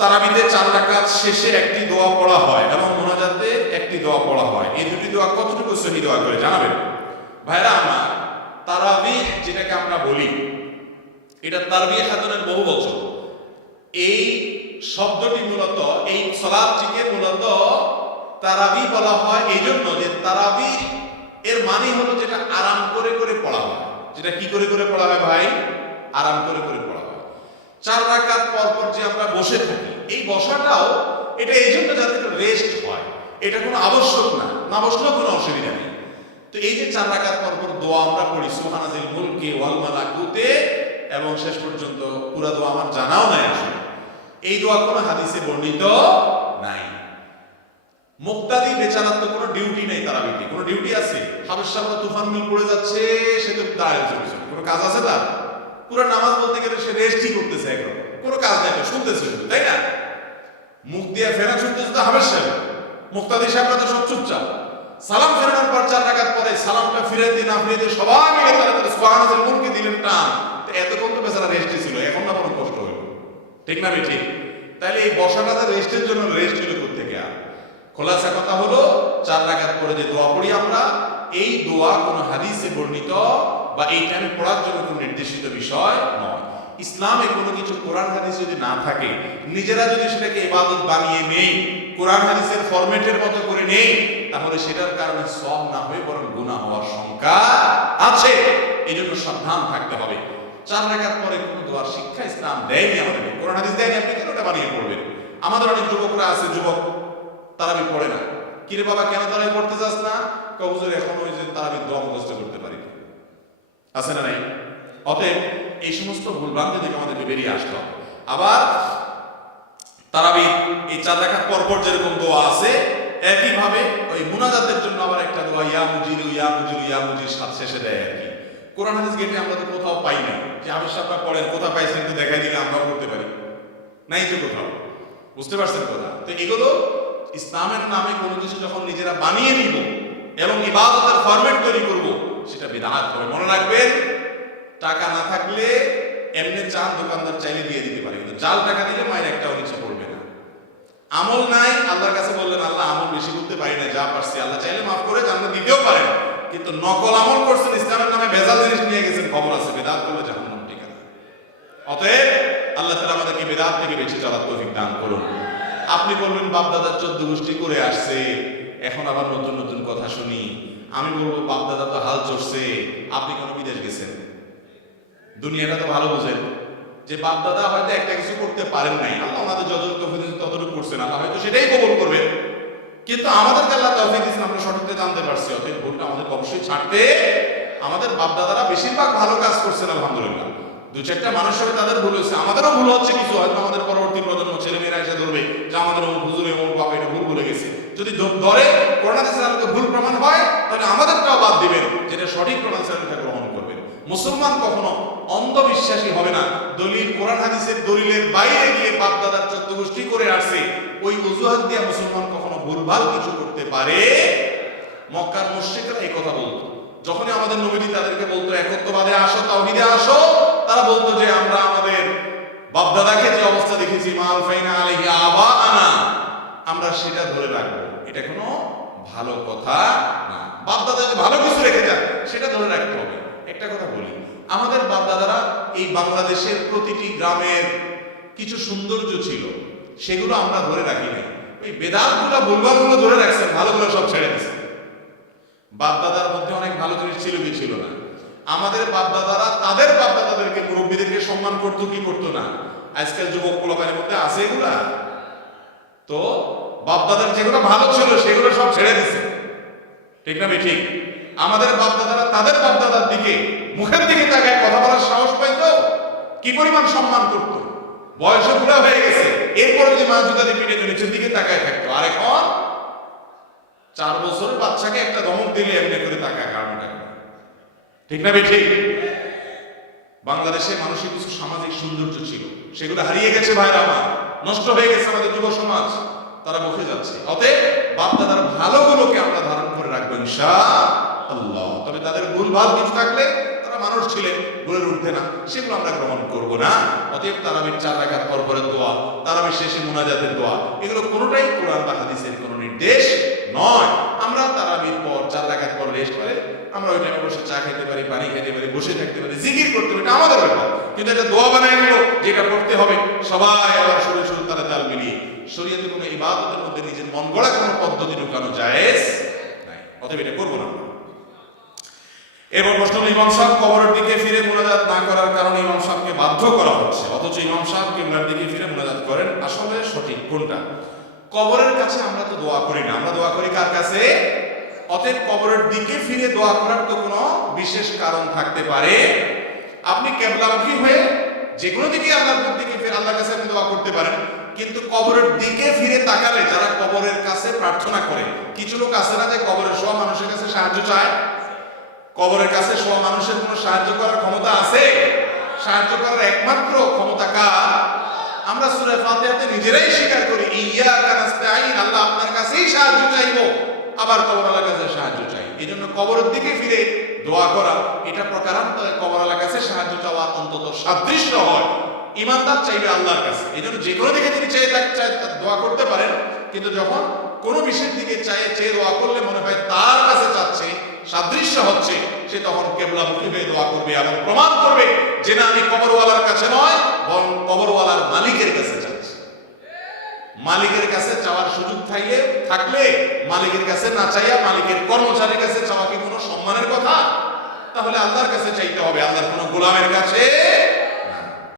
তারাবিতে 4 রাকাত শেষে একটি দোয়া পড়া হয় এবং মুনাজাতে একটি দোয়া পড়া হয়। এই দুটি দোয়া কতটুকু সহি দোয়া করে জানাবেন ভাইরা আমার। তারাবিহ যেটাকে আমরা বলি, এটা তারবিহ হাদনের বহু বচন। এই শব্দটি মূলত, এই সালাতটিকে মূলত তারাবি বলা হয় এই জন্য যে তারাবি এর মানে হলো যেটা আরাম করে করে পড়া হয়। যেটা কি করে করে পড়া হয় ভাই? আরাম করে করে পড়া হয়। 4 রাকাত পর পর যে আমরা বসে থাকি, এই বসাটাও এটা এই জন্য যাতে রেস্ট হয়, এটা কোনো আবশ্যক না, না বসলেও কোনো অসুবিধা নেই। তো এই যে 4 রাকাত পর পর দোয়া আমরা পড়ি সুবহানাল মুলকি ওয়াল মালাকুতে, এবং শেষ পর্যন্ত পুরো দোয়া আমার জানাও নাই আসলে। এই দোয়া কোনো হাদিসে বর্ণিত নাই। মুক্তাদি বেচারার তো কোনো ডিউটি নেই, তারাবিতে কোনো ডিউটি আছে? হাবেশ সাহেব তুফান মিল পড়ে যাচ্ছে, সে তো দাঁড়িয়ে চলেছে, কোনো কাজ আছে তার? পুরো নামাজ বলতে গেলে সে রেস্টই করতেছে, একরকম কোনো কাজ নাই, শুনতেছে শুধু, তাই না? মুখ দিয়ে ফেরা শুনতেছে তো হাবেশ সাহেব, মুক্তাদি সাহেবরা তো সব চুপচাপ। সালাম ফেরানোর পর 4 রাকাত পরে সালামটা ফিরাইতে না ফিরাইতে সবাই মিলে তারা সুবহানাল মুলকি দিলেন টান। তো এতক্ষণ তো বেচারা রেস্টে ছিল, এখন না বরং কষ্ট হলো, ঠিক না ভাই? ঠিক। তাহলে এই বসাটা রেস্টের জন্য, রেস্ট হলো কোত্থেকে? আর খোলাসা কথা হলো 4 রাকাত পরে যে দোয়া পড়ি আমরা, এই দোয়া কোনো হাদিসে বর্ণিত বা এই টাইমে পড়ার জন্য কোনো নির্দেশিত বিষয় নয়। ইসলামে কোনো কিছু কোরআন হাদিস যদি না থাকে, নিজেরা যদি সেটাকে ইবাদত বানিয়ে নেই, কোরআন হাদিসের ফরম্যাটের মতো করে নেই, তাহলে সেটার কারণে সওয়াব না হয়ে বরং গুনাহ হওয়ার শঙ্কা আছে। এই জন্য সাবধান থাকতে হবে। 4 রাকাত পরে কোনো দোয়ার শিক্ষা ইসলাম দেয়নি আমাদেরকে, কোরআন হাদিস দেয়নি। আপনি কেন ওটা বানিয়ে পড়বেন? আমাদের অনেক যুবকরা আছে, যুবক তারাবি পড়ে না। কিরে বাবা কেন তারাবি পড়তে চাস না? হুজুর এখন ওই যে তারাবির দোয়া মুখস্থ করতে পারি, আছে না নাই? অতএব এই সমস্ত ভুলভ্রান্তি থেকে আমাদেরকে বেরিয়ে আসতে হবে। আবার তারাবির এই 4 রাকাত পর পর যেরকম দোয়া আছে, একইভাবে ওই মুনাজাতের জন্য আবার একটা দোয়া ইয়া মুজির ইয়া মুজির ইয়া মুজির সাথে শেষে দেয় আর কি। কোরআন হাদিস গেটে আমরা তো কোথাও পাই না যে হাফেজ সাহেবরা পড়েন, কোথাও পাইছেন একটু দেখাই দিলে আমরাও করতে পারি, নাই তো কোথাও। বুঝতে পারছেন কথা? তো এগুলো ইসলামের নামে কোনো কিছু যখন নিজেরা বানিয়ে নিব এবং ইবাদতের ফরম্যাট তৈরি করব, সেটা বিদআত হবে। মনে রাখবেন, টাকা না থাকলে এমনি চাল দোকানদার চাইলে দিয়ে দিতে পারে, কিন্তু জাল টাকা দিলে মায়ের একটাও নিচে পড়বে না। আমল নাই, আল্লাহর কাছে বললেন আল্লাহ আমল বেশি করতে পারি না, যা পারছি আল্লাহ চাইলে মাফ করে জান্নাত দিতেও পারেন, কিন্তু নকল আমল করছেন, ইসলামের নামে ভেজাল জিনিস নিয়ে গেছেন, খবর আছে, বিদআত করলে জাহান্নাম ঠিকানা। অতএব আল্লাহ তাআলা আমাদেরকে বিদআত থেকে বেঁচে চলার তৌফিক দান করুন। আপনি বলবেন বাপ দাদার 14 গোষ্ঠী করে আসছে, এখন আবার নতুন নতুন কথা শুনি। আমি বলবো বাপ দাদা তো হাল চড়ছে, আপনি কোনো বিদেশ গেছেন? দুনিয়াটা তো ভালো বুঝেন যে বাপ দাদা হয়তো একটা কিছু করতে পারেন নাই, আল্লাহ আমাদের যতটুকু তৌফিক দিয়েছেন ততটুকু করছেন, আল্লাহ হয়তো সেটাই কবুল করবেন, কিন্তু আমাদেরকে আল্লাহ তৌফিক দিয়েছেন, আমরা সঠিকটা জানতে পারছি। অতএব ভুলটা আমাদেরকে অবশ্যই ছাড়তে। আমাদের বাপ দাদারা বেশিরভাগ ভালো কাজ করছেন আলহামদুলিল্লাহ, 2-4টা মানুষ হবে তাদের ভুল হয়েছে, আমাদেরও ভুল হচ্ছে কিছু, হয়তো আমাদের পরবর্তী প্রজন্ম ছেলেমেয়েরা এসে ধরবে যে আমাদের অমুক হুজুর অমুক বাবা এটা ভুল ভুলে গেছে। যদি ধরে কোরআন হাদিসের আলোকে ভুল প্রমাণ হয়, তাহলে আমাদেরটাও বাদ দিবেন, যেটা সঠিক প্রমাণ সেটা গ্রহণ করবেন। মুসলমান কখনো অন্ধবিশ্বাসী হবে না। দলিল কোরআন হাদিসের দলিলের বাইরে গিয়ে বাপ দাদার 14 গোষ্ঠী করে আসছে, ওই অজুহাত দিয়ে মুসলমান কখনো ভুলভাল কিছু করতে পারে। মক্কার মুশরিকরা এই কথা বলতো, যখনই আমাদের নবীজি তাদেরকে বলতো একত্ববাদে আসো, তাওহীদে আসো, তারা বলতো যে আমরা আমাদের বাপ দাদাকে যে অবস্থা দেখেছি মাল ফাইনা আলাইহি আবাআনা, আমরা সেটা ধরে রাখবো। এটা কোনো ভালো কথা না। বাপ দাদা যে ভালো কিছু রেখে যান সেটা ধরে রাখতে হবে। একটা কথা বলি, আমাদের বাপ দাদারা এই বাংলাদেশের প্রতিটি গ্রামের কিছু সৌন্দর্য ছিল, সেগুলো আমরা ধরে রাখি না। ওই বেদাতগুলো ভুলভালগুলো ধরে রাখছেন, ভালোগুলো সব ছেড়ে দিচ্ছেন। বাপ দাদার মধ্যে অনেক ভালো জিনিস ছিল কি ছিল না? আমাদের বাপ দাদারা তাদের বাপ দাদাদেরকে, মুরব্বীদেরকে সম্মান করতো কি করতো না? আজকাল যুবক পোলাপানের মধ্যে আছে এগুলা? তো বাপ দাদার যেগুলো ভালো ছিল সেগুলো সব ছেড়ে দিছে, ঠিক না ভাই? ঠিক। আমাদের বাপ দাদারা তাদের বাপ দাদার দিকে মুখের দিকে তাকায় কথা বলার সাহস পাইতো, কি পরিমাণ সম্মান করতো। বয়সে বুড়া হয়ে গেছে, এরপরে যে মা জুতা দিয়ে পিঠে নিচের দিকে তাকায় থাকতো। আর এখন 4 বছরের বাচ্চাকে একটা ধমক দিলে এমনি করে তাকায়, কারণ ঠিক না ভাই? ঠিক। বাংলাদেশে মানুষের কিছু সামাজিক সৌন্দর্য ছিল, সেগুলো হারিয়ে গেছে ভাইরা আমার, নষ্ট হয়ে গেছে আমাদের যুব সমাজ, তারা বসে যাচ্ছে। অতএব বাপ দাদার ভালোগুলোকে আমরা ধারণ করে রাখবো ইনশাআল্লাহ। তবে তাদের ভুলভাল কিছু থাকলে তারা মানুষ ছিলেন বলে উঠতে না, সেগুলো আমরা গ্রহণ করব না। অতএব তারাবির 4 রাকাত পর পরের দোয়া, তারাবির শেষে মুনাজাতের দোয়া, এগুলো কোনোটাই কোরআন বা হাদিসের কোনো নির্দেশ নয়। আমরা তারাবির পর 4 রাকাত পর রেস্ট করে আমরা ওই টাইমে বসে চা খেতে পারি, পানি খেতে পারি, বসে থাকতে পারি, জিকির করতে পারি, এটা আমাদের ব্যাপার। কিন্তু এটা দোয়া বানায় নিল যেটা পড়তে হবে সবাই আবার সুরে সুরে তারা তাল মিলিয়ে, শরীয়তে কোনো ইবাদতের মধ্যে নিজের মন গড়া কোনো পদ্ধতি ঢুকানো জায়েজ নাই। অতএব এটা করবো না। এবার প্রশ্ন, ইমাম সাহেব কবরের দিকে ফিরে মুনাজাত না করার কারণে ইমাম সাহেবকে বাধ্য করা হচ্ছে, অথচ ইমাম সাহেব কিবলার দিকে ফিরে মুনাজাত করেন, আসলে সঠিক কোনটা? কবরের কাছে আমরা তো দোয়া করি না, আমরা দোয়া করি কার কাছে? অতএব কবরের দিকে ফিরে দোয়া করার তো কোনো বিশেষ কারণ থাকতে পারে। আপনি কিবলামুখী হয়ে যে কোনো দিকে আল্লাহর দিকে ফিরে আল্লাহর কাছে আপনি দোয়া করতে পারেন, কিন্তু কবরের দিকে ফিরে তাকালে যারা কবরের কাছে প্রার্থনা করে, কিছু লোক আছে না যে কবরের সব মানুষের কাছে সাহায্য চায়? কবরের কাছে সব মানুষের কোনো সাহায্য করার ক্ষমতা আছে? সাহায্য করার একমাত্র ক্ষমতা কার? আমরা সূরা ফাতিহাতে নিজেরাই স্বীকার করি, ইয়াকা নাস্তাঈন, আল্লাহ আপনার কাছেই সাহায্য চাইবো, আবার কবরওয়ালার কাছে সাহায্য চাই। এজন্য কবরের দিকে ফিরে দোয়া করা এটা প্রকারান্তরে কবরওয়ালার কাছে সাহায্য চাওয়া অন্তত সাদৃশ্য হয়। ইমানদার চাইবে আল্লাহর কাছে, এজন্য যে কোনো দিকে তিনি চেয়ে দোয়া করতে পারেন, কিন্তু যখন কোনো বিষয়ের দিকে চেয়ে দোয়া করলে মনে হয় তার কাছে চাচ্ছে, সাদৃশ্য হচ্ছে, সে তখন কিবলামুখী হয়ে দোয়া করবে এবং প্রমাণ করবে যে না, আমি কবরওয়ালার কাছে নয় বরং কবরওয়ালার মালিকের কাছে চাচ্ছি। মালিকের কাছে চাওয়ার সুযোগ থাকলে মালিকের কাছে না চাইয়া মালিকের কর্মচারীর কাছে চাওয়া কি কোনো সম্মানের কথা? তাহলে আল্লাহর কাছে চাইতে হবে, আল্লাহর কোনো গোলামের কাছে